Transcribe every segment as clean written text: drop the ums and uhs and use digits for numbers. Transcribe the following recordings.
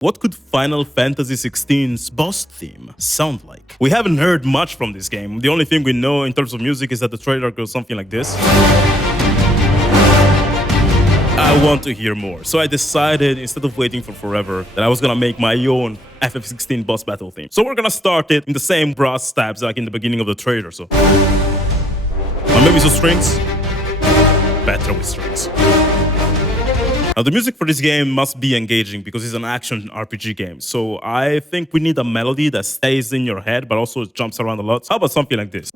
What could Final Fantasy XVI's boss theme sound like? We haven't heard much from this game. The only thing we know in terms of music is that the trailer goes something like this. I want to hear more, so I decided, instead of waiting for forever, that I was gonna make my own FF16 boss battle theme. So we're gonna start it in the same brass stabs like in the beginning of the trailer, so... Or maybe some strings? Better with strings. Now, the music for this game must be engaging because it's an action RPG game. So I think we need a melody that stays in your head, but also jumps around a lot. How about something like this?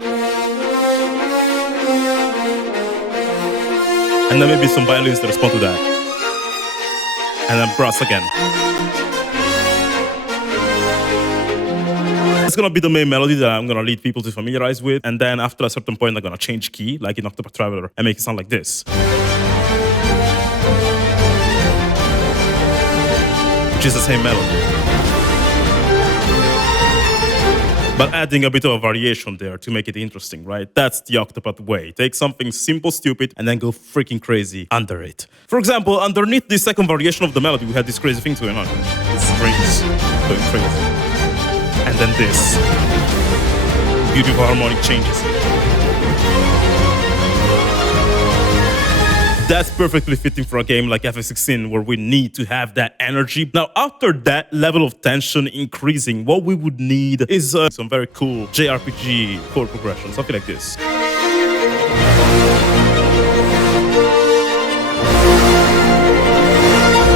And then maybe some violins that respond to that. And then brass again. It's gonna be the main melody that I'm gonna lead people to familiarize with. And then after a certain point, I'm gonna change key, like in Octopath Traveler, and make it sound like this. Which is the same melody. But adding a bit of a variation there to make it interesting, right? That's the Octopath way. Take something simple, stupid, and then go freaking crazy under it. For example, underneath this second variation of the melody, we had this crazy thing going on. The strings going crazy. And then this. Beautiful harmonic changes. That's perfectly fitting for a game like FF16 where we need to have that energy. Now, after that level of tension increasing, what we would need is some very cool jRPG chord progression, something like this.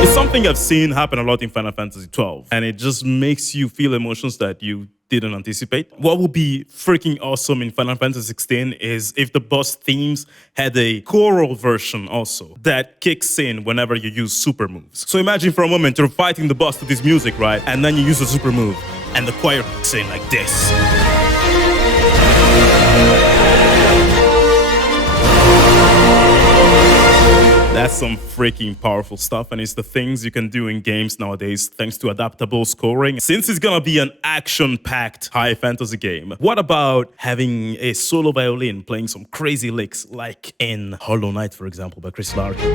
It's something I've seen happen a lot in Final Fantasy XII, and it just makes you feel emotions that you didn't anticipate. What would be freaking awesome in Final Fantasy XVI is if the boss themes had a choral version also that kicks in whenever you use super moves. So imagine for a moment you're fighting the boss to this music, right? And then you use a super move and the choir kicks in like this. That's some freaking powerful stuff, and it's the things you can do in games nowadays thanks to adaptable scoring. Since it's gonna be an action-packed high fantasy game, what about having a solo violin playing some crazy licks like in Hollow Knight, for example, by Chris Larkin?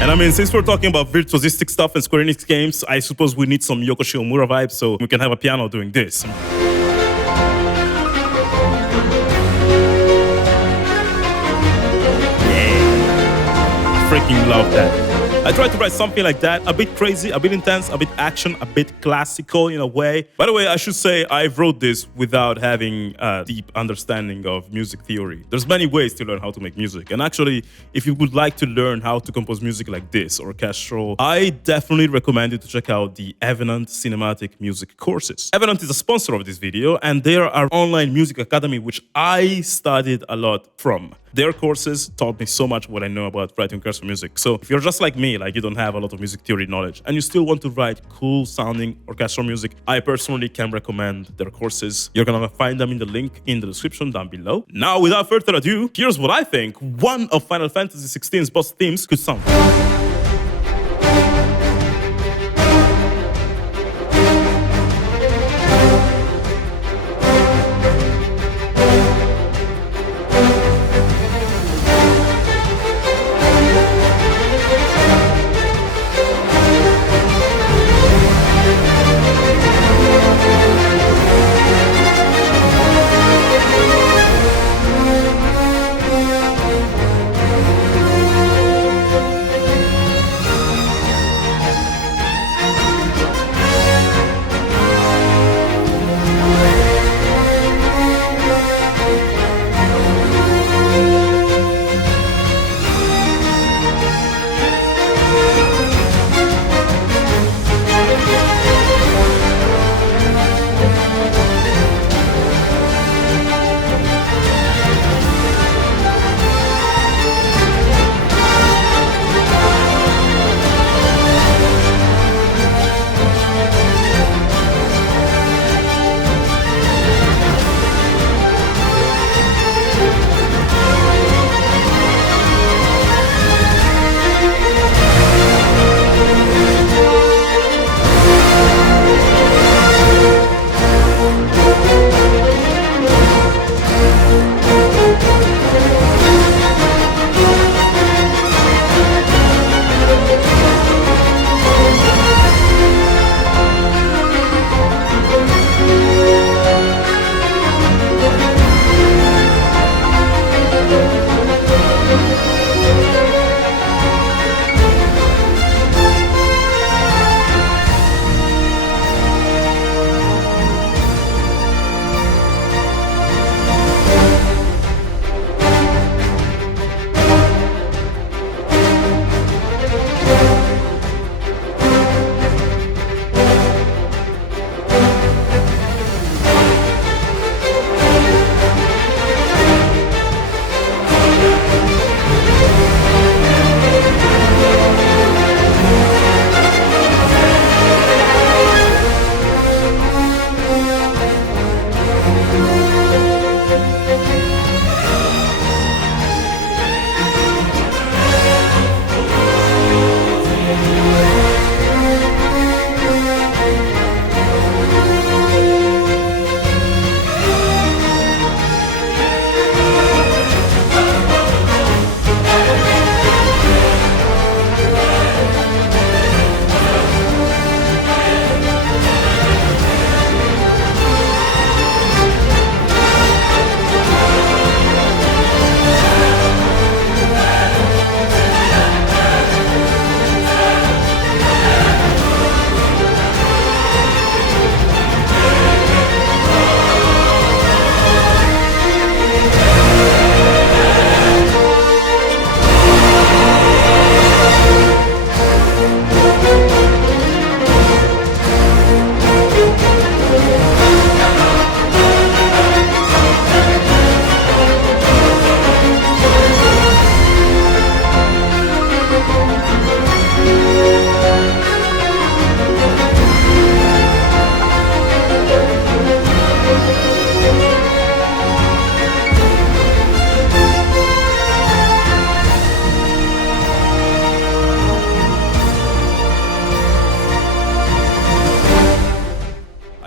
And I mean, since we're talking about virtuosistic stuff in Square Enix games, I suppose we need some Yoko Shimomura vibes, so we can have a piano doing this. Freaking love that. I tried to write something like that, a bit crazy, a bit intense, a bit action, a bit classical in a way. By the way, I should say I wrote this without having a deep understanding of music theory. There's many ways to learn how to make music. And actually, if you would like to learn how to compose music like this, orchestral, I definitely recommend you to check out the Evenant Cinematic Music courses. Evenant is a sponsor of this video, and they are our online music academy, which I studied a lot from. Their courses taught me so much what I know about writing orchestral music. So if you're just like me, like you don't have a lot of music theory knowledge, and you still want to write cool sounding orchestral music, I personally can recommend their courses. You're gonna find them in the link in the description down below. Now, without further ado, here's what I think one of Final Fantasy XVI's boss themes could sound like.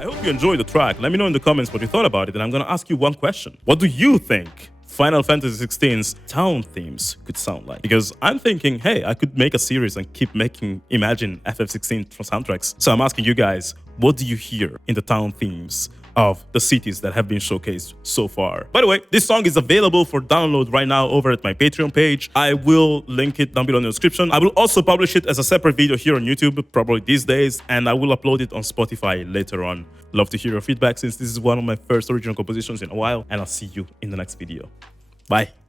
I hope you enjoyed the track. Let me know in the comments what you thought about it, and I'm gonna ask you one question. What do you think Final Fantasy XVI's town themes could sound like? Because I'm thinking, hey, I could make a series and keep making Imagine FF16 soundtracks. So I'm asking you guys, what do you hear in the town themes of the cities that have been showcased so far? By the way, this song is available for download right now over at my Patreon page. I will link it down below in the description. I will also publish it as a separate video here on YouTube, probably these days, and I will upload it on Spotify later on. Love to hear your feedback since this is one of my first original compositions in a while, and I'll see you in the next video. Bye.